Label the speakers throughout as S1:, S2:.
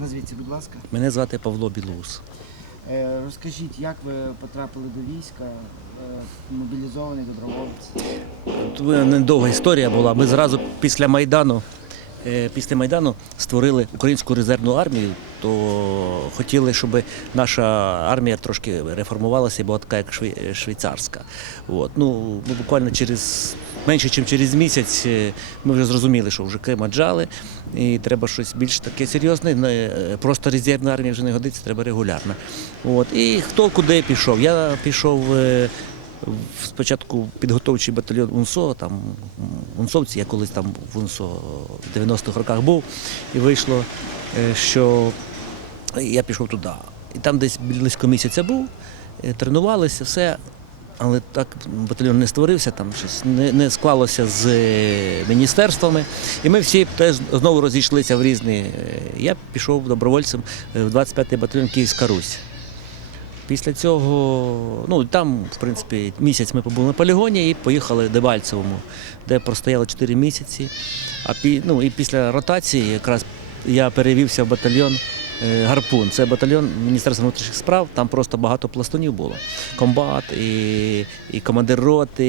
S1: Назвіться, будь ласка.
S2: Мене звати Павло Білоус.
S1: Е, Розкажіть, як ви потрапили до війська, е, мобілізований доброволець?
S2: Тут недовга історія була. Ми зразу після Майдану, після Майдану створили українську резервну армію, то хотіли, щоб наша армія трошки реформувалася була така, як швейцарська. От. Ну, буквально через менше, ніж через місяць е, ми вже зрозуміли, що вже Крим аджали, і треба щось більш таке серйозне. Е, Просто резервна армія вже не годиться, треба регулярна. От. І хто куди пішов? Я пішов. Спочатку підготовчий батальйон УНСО, там унсовці, я колись там в УНСО в 90-х роках був, і вийшло, е, що я пішов туди. І там десь близько місяця був, е, тренувалися, все. Але так батальйон не створився, там щось не, не склалося з е, міністерствами. І ми всі теж знову розійшлися в різні. Я пішов добровольцем в 25-й батальйон Київська Русь. Після цього, ну там, в принципі, місяць ми побули на полігоні і поїхали Дебальцевому, де простояли 4 місяці. А пі, ну, і після ротації якраз я перевівся в батальйон Гарпун. Це батальйон Міністерства внутрішніх справ, там просто багато пластунів було. Комбат, і, і командир роти,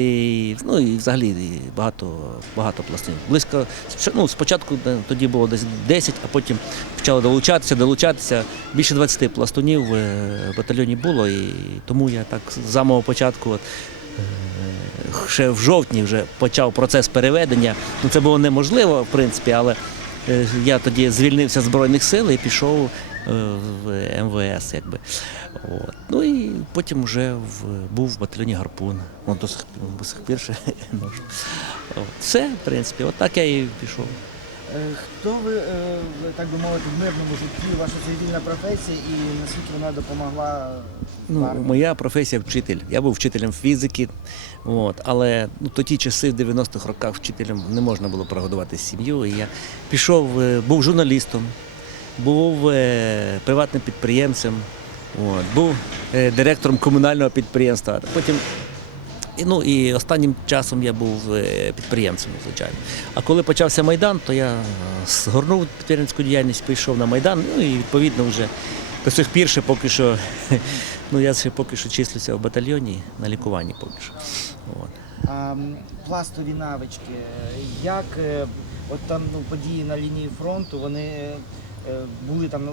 S2: і, ну і взагалі і багато, багато пластунів. Близько, ну, спочатку е, тоді було десь 10, а потім почали долучатися, долучатися. Більше 20 пластунів е, в батальйоні було, і тому я так з самого початку. От, е, Ще в жовтні вже почав процес переведення. Ну, це було неможливо, в принципі, але е, я тоді звільнився з Збройних сил і пішов е, в МВС. Якби. От. Ну і потім вже в, був в батальйоні Гарпун. До сих, пір ще можу. Все, в принципі, от я і пішов.
S1: Е, Хто ви, е, так би мовити, в мирному житті, ваша цивільна професія і наскільки вона допомогла
S2: Ну, моя професія вчитель. Я був вчителем фізики, от, але ну, то ті часи в 90-х роках вчителем не можна було прогодувати сім'ю. І я пішов, е, був журналістом, був приватним підприємцем, от, був директором комунального підприємства. Потім ну, і останнім часом я був е, підприємцем, звичайно. А коли почався Майдан, то я е, згорнув підприємницьку діяльність, пішов на Майдан, ну і відповідно вже до сих пір ще поки що, ну я ще поки що числюся в батальйоні на лікуванні поки що. От.
S1: А, пластові навички. Як е, от там ну, події на лінії фронту, вони були там ну,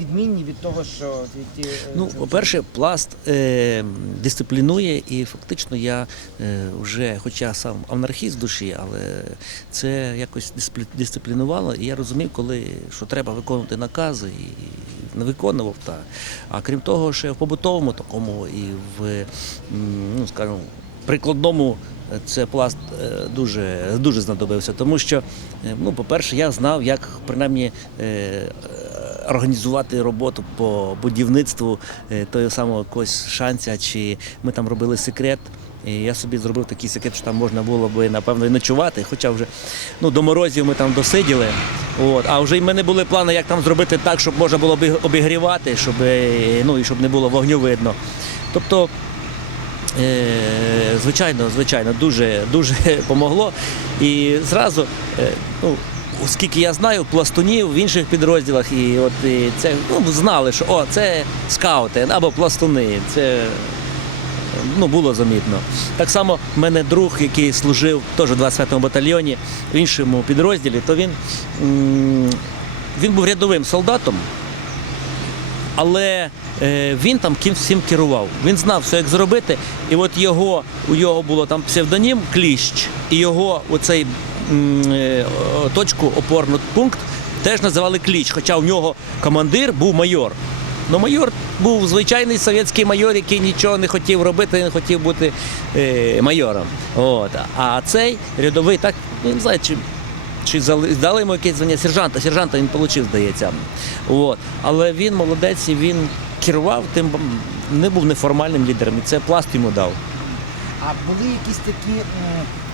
S1: відмінні від того, що ті, е,
S2: Ну, по-перше, пласт е, дисциплінує, і фактично я е, вже, хоча сам анархіст душі, але це якось дисциплі- дисциплінувало, і я розумів, коли що треба виконувати накази, і не виконував. Та. А крім того, ще в побутовому такому і в ну, скажімо, прикладному. е, Це пласт е, дуже, дуже знадобився, тому що, ну, по-перше, я знав, як принаймні організувати роботу по будівництву е, того самого якогось шанця, чи ми там робили секрет. І я собі зробив такий секрет, що там можна було би напевно і ночувати. Хоча вже ну, до морозів ми там досиділи. От. А вже в мене були плани, як там зробити так, щоб можна було обігрівати, щоб, е, ну, і щоб не було вогню видно. Тобто, е, звичайно, звичайно, дуже, дуже помогло. І зразу, е, ну, оскільки я знаю пластунів в інших підрозділах, і от і це ну, знали, що о, це скаути або пластуни. Це ну, було замітно. Так само в мене друг, який служив теж у 25-му батальйоні в іншому підрозділі, то він, він був рядовим солдатом, але е, він там ким всім керував. Він знав все, як зробити. І от його, у його було там псевдонім Кліщ, і його оцей точку, опорний пункт теж називали Кліч, хоча у нього командир був майор. Ну, майор був звичайний совєтський майор, який нічого не хотів робити, не хотів бути е, майором. От. А цей рядовий, так, не знаю, чи чи дали йому якесь звання сержанта. Сержанта він отримав, здається. От. Але він молодець, і він керував тим, не був неформальним лідером, і це пласт йому дав.
S1: А були якісь такі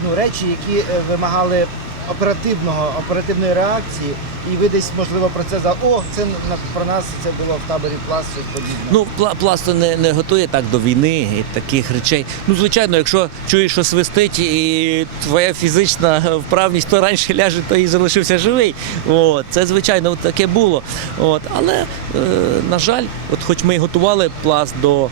S1: ну, речі, які е, вимагали оперативного, оперативної реакції, і ви десь, можливо, про це за о, це на про нас це було в таборі пласт, щось подібне.
S2: Ну, пла- пласту не, не готує так до війни і таких речей. Ну, звичайно, якщо чуєш, що свистить, і твоя фізична вправність, то раніше ляже, то і залишився живий. От, це, звичайно, таке було. От, але, е, на жаль, от хоч ми і готували пласт до.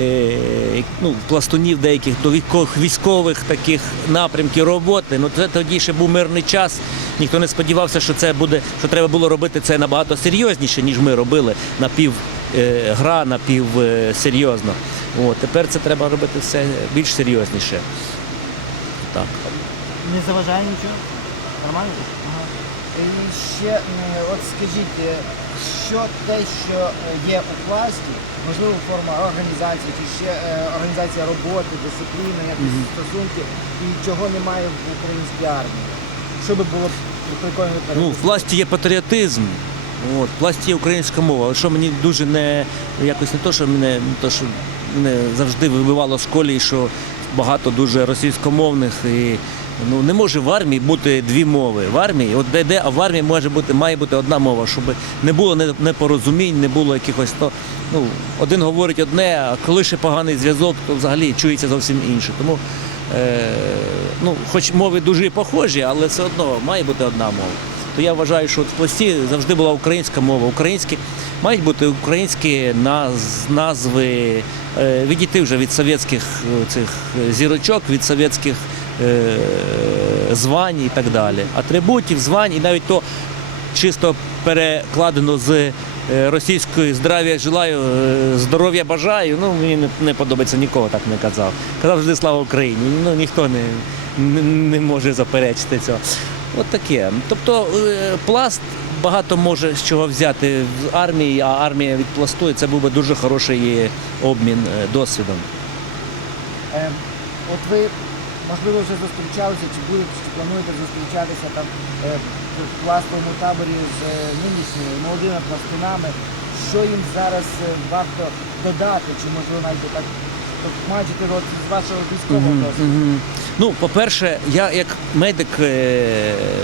S2: Е, Ну, пластунів деяких до військових, таких напрямків роботи. Ну це тоді ще був мирний час. Ніхто не сподівався, що це буде, що треба було робити це набагато серйозніше, ніж ми робили напів е, гра напів е, серйозно. От, тепер це треба робити все більш серйозніше. Так.
S1: Не заважає нічого? Нормально? Ага. І ще, от скажіть, що те, що е, є у пласті, можливо, форма організації, чи ще е, організація роботи, дисципліни, якісь стосунки, і чого немає в українській армії? Що би було прикольно
S2: Ну,
S1: перевести?
S2: в пласті є патріотизм. От, пласті є українська мова. Що мені дуже не якось не то, що мене то, що мене завжди вибивало з колії, що багато дуже російськомовних і ну не може в армії бути дві мови. В армії, от де, де а в армії може бути, має бути одна мова, щоб не було непорозумінь, не було якихось то. Ну, один говорить одне, а коли ще поганий зв'язок, то взагалі чується зовсім інше. Тому е, ну, хоч мови дуже похожі, але все одно має бути одна мова. То я вважаю, що в пласті завжди була українська мова. Українські мають бути українські наз, назви, е, відійти вже від совєтських е, цих е, зірочок, від совєтських звань і так далі. Атрибутів, звань, і навіть то чисто перекладено з е, російської здрав'я желаю, е, здоров'я бажаю. Ну мені не, подобається нікого так не казав. Казав завжди слава Україні. Ну ніхто не, не, може заперечити цього. От таке. Тобто е, пласт багато може з чого взяти в армії, а армія від це був би дуже хороший обмін е, досвідом.
S1: Е, От ви, можливо, вже зустрічалися, чи будете, чи плануєте зустрічатися там е, в пластовому таборі з е, нинішніми молодими пластунами. Що їм зараз е, варто додати, чи можливо навіть так бачите от з вашого військового досвіду?
S2: Ну, по-перше, я як медик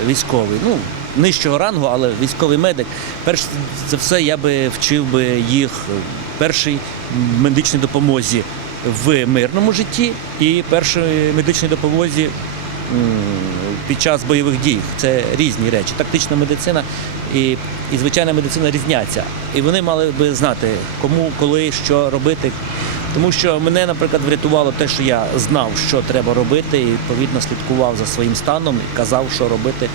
S2: військовий, ну, нижчого рангу, але військовий медик, перш за все я би вчив би їх першій медичній допомозі в мирному житті і першої медичній допомозі під час бойових дій. Це різні речі. Тактична медицина і, і звичайна медицина різняться. І вони мали би знати, кому, коли, що робити. Тому що мене, наприклад, врятувало те, що я знав, що треба робити, і відповідно слідкував за своїм станом і казав, що робити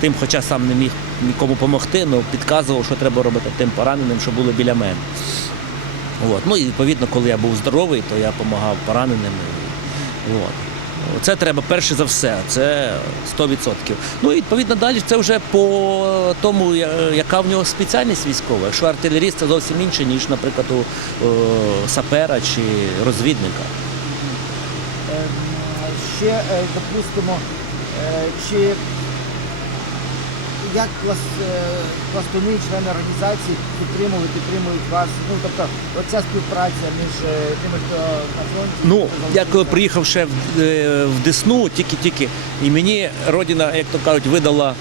S2: тим, хоча сам не міг нікому допомогти, але підказував, що треба робити тим пораненим, що були біля мене. От. Ну і відповідно, коли я був здоровий, то я допомагав пораненим. От. Це треба перше за все, це 100%. Ну і відповідно далі це вже по тому, яка в нього спеціальність військова. Якщо артилеріст це зовсім інше, ніж, наприклад, у е, сапера чи розвідника.
S1: Е, Ще, е, допустимо, е, чи як е, пластуни, члени організації підтримують, підтримують вас? Ну, тобто, оця співпраця між е, тими, хто на фронті.
S2: Ну, я коли приїхав ще в, е, в Десну, тільки-тільки, і мені родина, як то кажуть, видала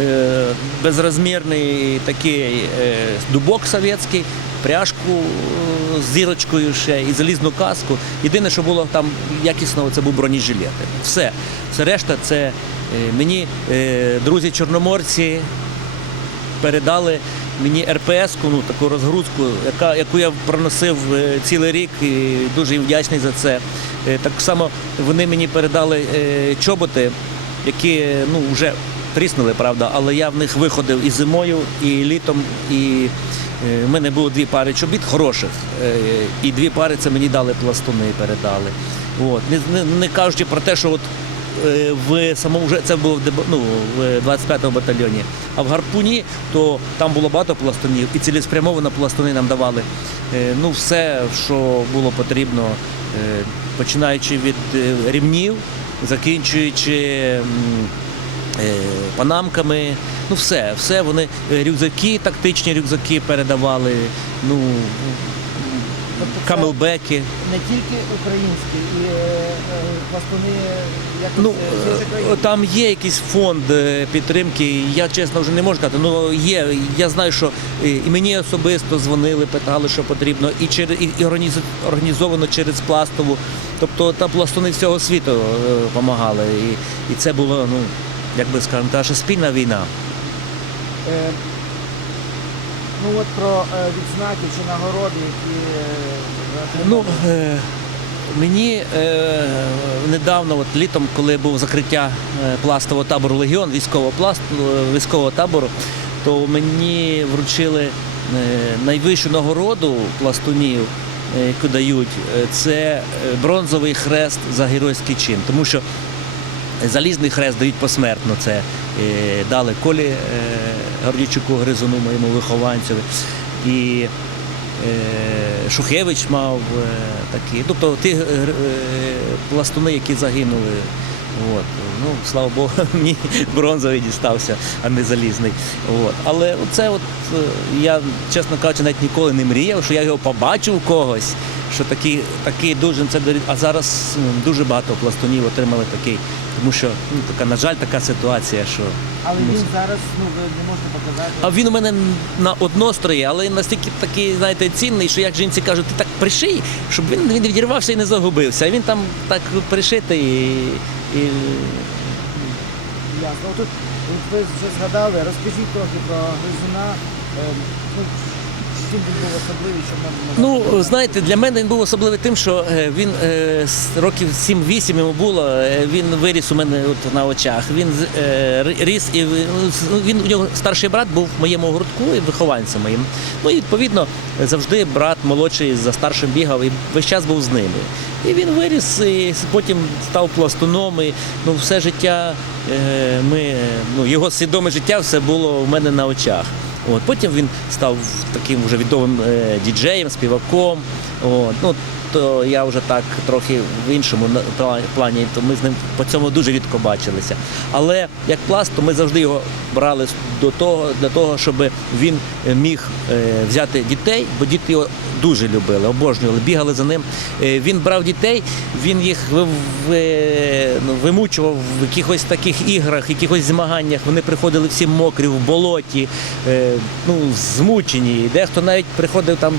S2: е, безрозмірний такий е, дубок совєтський, пряжку е, з зірочкою ще і залізну каску. Єдине, що було там якісного, це був бронежилет. Все. Все решта це е, мені е, друзі чорноморці передали мені РПС-ку, ну таку розгрузку, яка, яку я проносив е, цілий рік і дуже їм вдячний за це. Е, Так само вони мені передали е, чоботи, які е, ну, вже тріснули, правда, але я в них виходив і зимою, і літом, і е, в мене було дві пари чобіт хороших, е, і дві пари це мені дали пластуни, передали. От. Не, не, не кажучи про те, що от е, в самому вже це було ну, в 25-му батальйоні. А в гарпуні то там було багато пластунів, і цілеспрямовано пластуни нам давали. е, Ну, все, що було потрібно, е, починаючи від е, рівнів, закінчуючи е, панамками. Ну, все, все вони е, рюкзаки, тактичні рюкзаки передавали. Ну,
S1: Тобто це
S2: камелбеки.
S1: не тільки українські, і е, е, пластуни якось
S2: Ну,
S1: е, з інших країн.
S2: е, там є якийсь фонд е, підтримки. Я чесно вже не можу сказати. Ну є. Я знаю, що е, і мені особисто дзвонили, питали, що потрібно, і через і організовано через пластову. Тобто там пластуни всього світу допомагали. І, і це було, ну як би скажемо, наша спільна війна.
S1: Е, Ну от про е, відзнаки чи нагороди, які е,
S2: Ну, е, мені недавно, от літом, коли був закриття пластового табору Легіон, військового пласт, військового табору, то мені вручили найвищу нагороду пластунів, яку дають. Це бронзовий хрест за геройський чин. Тому що Залізний хрест дають посмертно. Це дали Колі Гордійчуку Гризуну, моєму вихованцеві. І е, Шухевич мав е, такі. Тобто ті е, пластуни, які загинули. От. Ну, слава Богу, мені бронзовий дістався, а не залізний. От. Але це от е, я, чесно кажучи, навіть ніколи не мріяв, що я його побачив у когось, що такий, такий дуже це А зараз дуже багато пластунів отримали такий. Тому що ну, така, на жаль, така ситуація, що
S1: Але він зараз, ну ви не можете показати.
S2: а він у мене на однострої, але настільки такий, знаєте, цінний, що як жінці кажуть, ти так приший, щоб він, він відірвався і не загубився. А він там так пришитий і, і
S1: Ясно. Тут ви вже згадали, розкажіть трохи про гризуна. Е, Ну, чим він був особливий, щоб можна
S2: Ну, знаєте, для мене він був особливий тим, що е, він е, років 7-8 йому було, е, він виріс у мене от на очах. Він ріс і ну, ну, він у нього старший брат був в моєму гуртку і вихованцем моїм. Ну і відповідно завжди брат молодший за старшим бігав і весь час був з ними. І він виріс, і потім став пластуном. І, ну, все життя ми, ну, його свідоме життя все було у мене на очах. От, потім він став таким вже відомим е, діджеєм, співаком. От, ну, то я вже так трохи в іншому плані, то ми з ним по цьому дуже рідко бачилися. Але як пласт, то ми завжди його брали до того, для того, щоб він е, міг е, взяти дітей, бо діти його дуже любили, обожнювали, бігали за ним. Е, Він брав дітей, він їх ну, вимучував в якихось таких іграх, якихось змаганнях. Вони приходили всі мокрі в болоті, ну, змучені. Дехто навіть приходив там.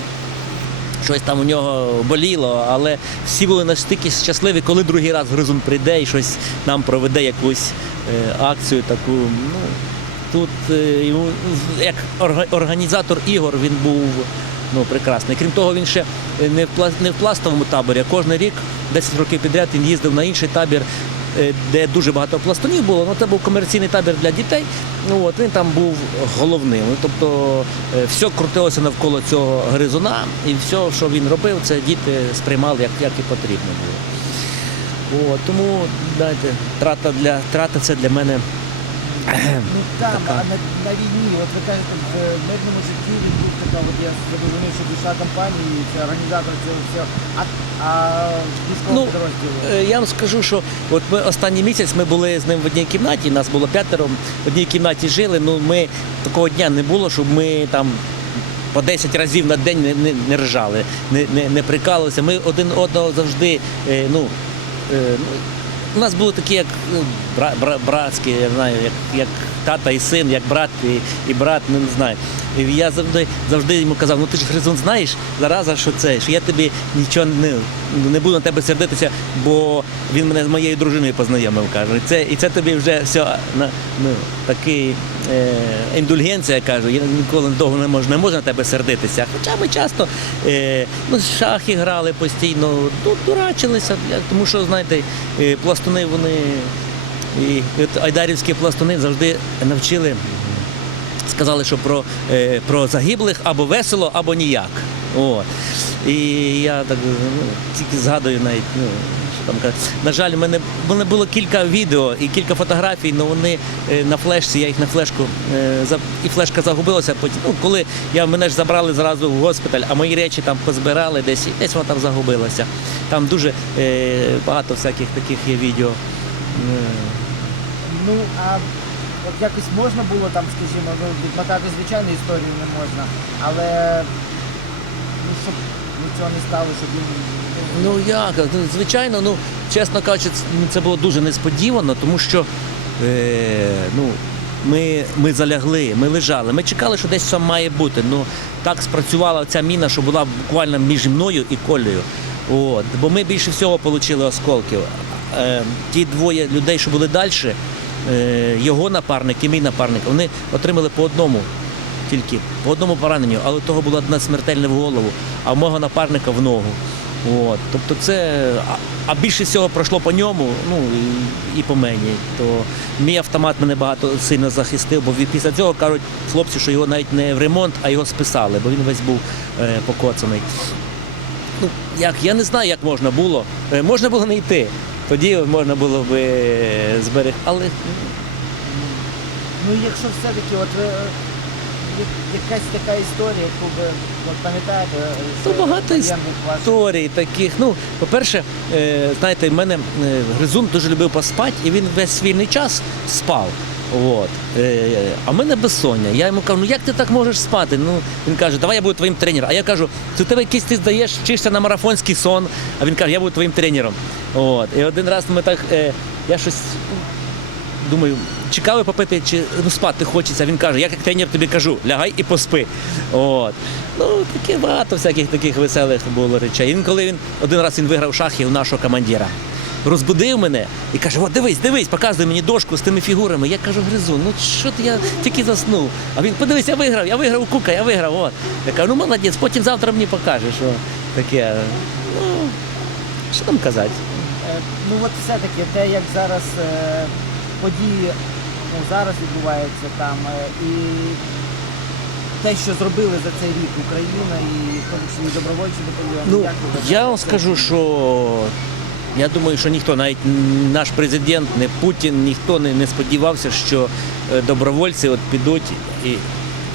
S2: Щось там у нього боліло, але всі були настільки щасливі, коли другий раз гризун прийде і щось нам проведе якусь е, акцію таку. Ну, тут е, йому, як організатор ігор він був ну, прекрасний. Крім того, він ще не в, пла- в пластовому таборі, а кожен рік, 10 років підряд, він їздив на інший табір, де дуже багато пластунів було. Ну, це був комерційний табір для дітей. Ну, от, він там був головним. Тобто е, все крутилося навколо цього гризуна, і все, що він робив, це діти сприймали як, як і потрібно було. От, тому знаєте, трата для трата це для мене.
S1: Ну там, а на, на війні, от ви кажете, в мирному житті він був така, от я зрозумів, що душа компанії, це організатор цього всього. А, а в
S2: Ну,
S1: підрозділі?
S2: Е, Я вам скажу, що от ми останній місяць ми були з ним в одній кімнаті, нас було п'ятеро, в одній кімнаті жили. Ну ми такого дня не було, щоб ми там. По 10 разів на день не, не, не ржали, не, не, не прикалувалися. Ми один одного завжди, е, ну, е, ну, у нас були такі, як ну, бра, бра, братські, я знаю, як, як тата і син, як брат і, і брат, ну, не знаю. І я завжди, завжди йому казав, ну ти ж Гризун знаєш зараза, що це, що я тобі нічого не, не буду на тебе сердитися, бо він мене з моєю дружиною познайомив, каже. І це, і це тобі вже все на, ну, такий е, індульгенція, кажу, я ніколи довго не можу, не можу на тебе сердитися. Хоча ми часто е, ну, шахи грали постійно, ну, дурачилися, тому що, знаєте, е, пластуни вони. І от айдарівські пластуни завжди навчили сказали, що про, е, про загиблих або весело, або ніяк. От. І я так ну, тільки згадую навіть. Ну, там, на жаль, в мене, мене було кілька відео і кілька фотографій, але вони е, на флешці, я їх на флешку, е, і флешка загубилася. Потім, ну, коли я, мене ж забрали зразу в госпіталь, а мої речі там позбирали десь, і десь вона там загубилася. Там дуже е, багато всяких таких є відео.
S1: Ну, а от якось можна було там, скажімо, ну, відмотати звичайну історію не можна, але ну, щоб нічого не стало, щоб він.
S2: Ну як? Ну, Звичайно, ну чесно кажучи, ну, це було дуже несподівано, тому що е, ну, ми, ми залягли, ми лежали. Ми чекали, що десь там має бути. Ну так спрацювала ця міна, що була буквально між мною і колею. От, бо ми більше всього отримали осколків. Е, ті двоє людей, що були далі, його напарник і мій напарник, вони отримали по одному тільки по одному пораненню, але того було одне смертельне в голову, а в мого напарника в ногу. От. Тобто це. А більше всього пройшло по ньому, ну і, і по мені. То мій автомат мене багато сильно захистив, бо після цього кажуть хлопці, що його навіть не в ремонт, а його списали, бо він весь був е, покоцаний. Ну, як, я не знаю, як можна було. Е, можна було не йти. Тоді можна було б зберегти. Але
S1: Ну якщо все-таки, от ви, е, якась така історія, яку ви от, пам'ятаєте, е,
S2: То багато історій таких. Ну, по-перше, е, знаєте, в мене Гризун дуже любив поспати, і він весь вільний час спав. От. Е, а в мене безсоння. Я йому кажу, ну як ти так можеш спати? Ну, він каже, давай я буду твоїм тренером. А я кажу, в тебе якийсь ти здаєш, вчишся на марафонський сон. А він каже, я буду твоїм тренером. От. І один раз ми так, е, я щось думаю, чи попити, чи ну, спати хочеться. Він каже, я як тренер тобі кажу, лягай і поспи. От. Ну, таке багато всяких таких веселих було речей. Інколи він один раз він виграв шахи у нашого командира. Розбудив мене і каже: От дивись, дивись, показує мені дошку з тими фігурами. Я кажу, гризу, ну що ти я тільки заснув. А він подивись, я виграв, я виграв кука, я виграв. От. Я кажу, ну молодець, потім завтра мені покажеш. Що таке. Ну, що там казати?
S1: Е, Ну от все-таки те, як зараз е, події ну, зараз відбуваються там, е, і те, що зробили за цей рік Україна і в тому числі і добровольчі батальйони,
S2: Ну,
S1: як ви вважаєте?
S2: я вам скажу, що я думаю, що ніхто, навіть наш президент, не Путін, ніхто не, не сподівався, що е, добровольці от підуть і,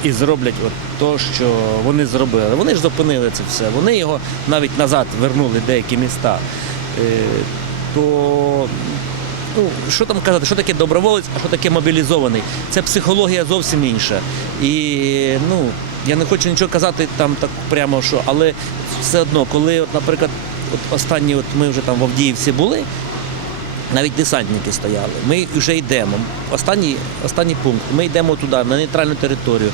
S2: і зроблять от то, що вони зробили. Вони ж зупинили це все. Вони його навіть назад вернули деякі міста. Е, то ну, що там казати, що таке доброволець, а що таке мобілізований? Це психологія зовсім інша. І ну, я не хочу нічого казати там так прямо, що, але все одно, коли, от, наприклад, от останні, от ми вже там в Авдіївці були, навіть десантники стояли. Ми вже йдемо. Останній, останній пункт. Ми йдемо туди, на нейтральну територію.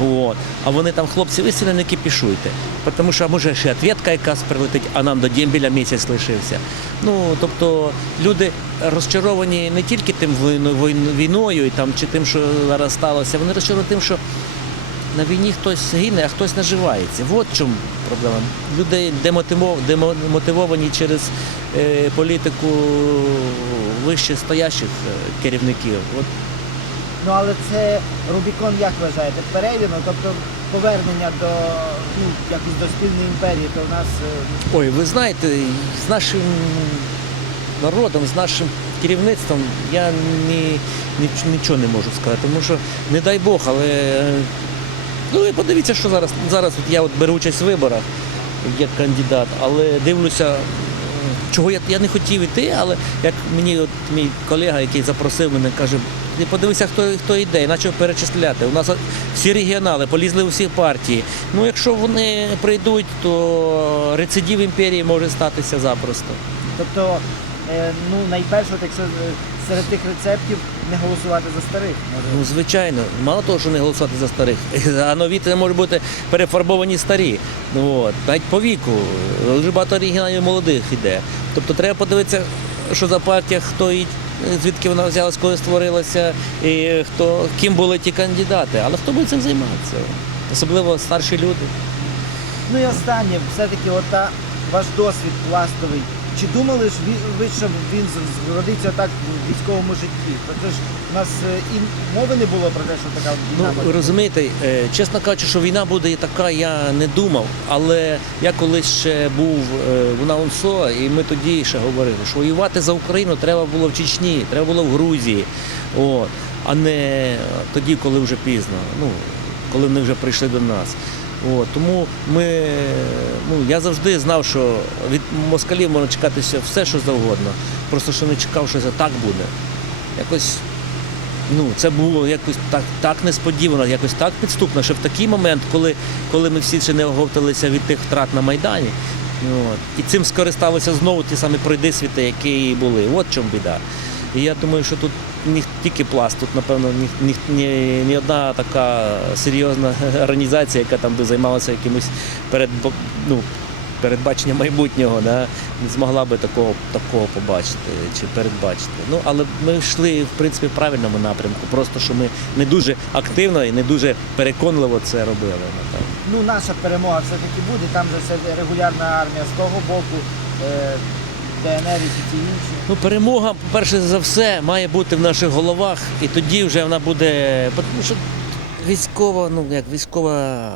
S2: От. А вони там, хлопці, ви сильно не кипішуйте. Тому що може ще відвідка якась прилетить, а нам до дембіля місяць лишився. Ну, тобто люди розчаровані не тільки тим війно- війно- війною там, чи тим, що зараз сталося, вони розчаровані тим, що на війні хтось гине, а хтось наживається. От в чому проблема. Люди демотивов- демотивовані через е, політику вище стоящих е, керівників. От
S1: Ну але це Рубікон, як вважаєте, перейдено, тобто повернення до ну якось до спільної імперії, то в нас е,
S2: Ой, ви знаєте, з нашим народом, з нашим керівництвом я ні, ніч- нічого не можу сказати, тому що не дай Бог, але ну і подивіться, що зараз. Зараз от я от беру участь в виборах як кандидат, але дивлюся, чого я, я не хотів іти, але як мені от мій колега, який запросив мене, каже, ти подивися, хто, хто йде, і почав перечисляти. У нас всі регіонали полізли у всі партії. Ну, якщо вони прийдуть, то рецидив імперії може статися запросто.
S1: тобто е, ну найперше, якщо е, серед тих рецептів не голосувати за старих, може.
S2: Ну, звичайно, мало того, що не голосувати за старих, а нові це можуть бути перефарбовані старі. Ну, от, навіть по віку. Дуже багато оригіналів молодих іде. Тобто треба подивитися, що за партія, хто і звідки вона взялась, коли створилася, і хто, ким були ті кандидати. Але хто буде цим займатися? Особливо старші люди.
S1: Ну і останнє, все-таки ота ваш досвід пластовий. Чи думали ж ви, що він з- зродиться так в військовому житті? Тобто ж у нас е, і мови не було про те, що така війна.
S2: Ну, розумієте, е, чесно кажучи, що війна буде і така, я не думав. Але я колись ще був е, в Наунсо, і ми тоді ще говорили, що воювати за Україну треба було в Чечні, треба було в Грузії, от, а не тоді, коли вже пізно. Ну, коли вони вже прийшли до нас. От, тому ми, ну, я завжди знав, що від москалів можна чекатися все, що завгодно. Просто що не чекав, що це так буде. Якось Ну, це було якось так, так несподівано, якось так підступно, що в такий момент, коли, коли ми всі ще не оговталися від тих втрат на Майдані, от, і цим скористалися знову ті самі пройдисвіти, які і були. От чому біда. І я думаю, що тут не тільки пласт, тут, напевно, ні, ні, ні, одна така серйозна організація, яка там би займалася якимось перед, ну, передбаченням майбутнього, да, не змогла би такого, такого побачити чи передбачити. Ну, але ми йшли, в принципі, в правильному напрямку. Просто що ми не дуже активно і не дуже переконливо це робили. Напевно.
S1: Ну, наша перемога все-таки буде, там же регулярна армія з того боку, е, ДНР і ті інші.
S2: Ну, перемога, перше за все, має бути в наших головах, і тоді вже вона буде. Тому що військова, ну як військова,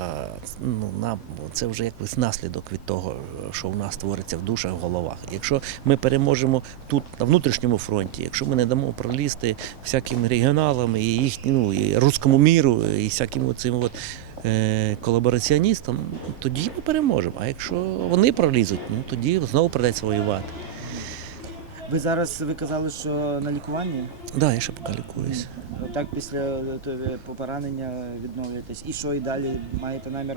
S2: ну нам це вже якийсь наслідок від того, що в нас твориться в душах, в головах. Якщо ми переможемо тут на внутрішньому фронті, якщо ми не дамо пролізти всяким регіоналам і їх, ну, і руському міру, і всяким цим от. е, Колабораціоністам, тоді ми переможемо. А якщо вони пролізуть, ну тоді знову придеться воювати.
S1: Ви зараз ви казали, що на лікуванні?
S2: Так, да, я ще поки лікуюсь.
S1: Так після е, то, е, поранення відновлюєтесь. І що і далі маєте намір?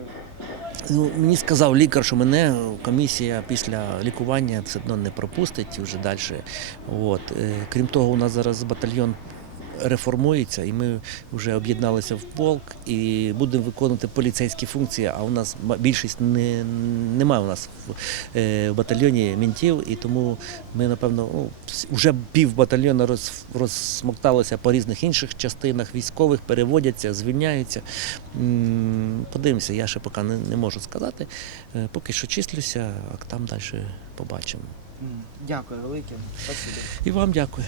S2: Ну, мені сказав лікар, що мене комісія після лікування все одно не пропустить вже далі. От. Е, Крім того, у нас зараз батальйон реформується, і ми вже об'єдналися в полк і будемо виконувати поліцейські функції. А у нас більшість не, немає у нас в, е, батальйоні мінтів, і тому ми, напевно, ну, вже пів батальйону роз, розсмокталося по різних інших частинах військових, переводяться, звільняються. Подивимося, я ще поки не, не можу сказати. Е, Поки що числюся, а там далі побачимо.
S1: Дякую велике. Спасибо.
S2: І вам дякую.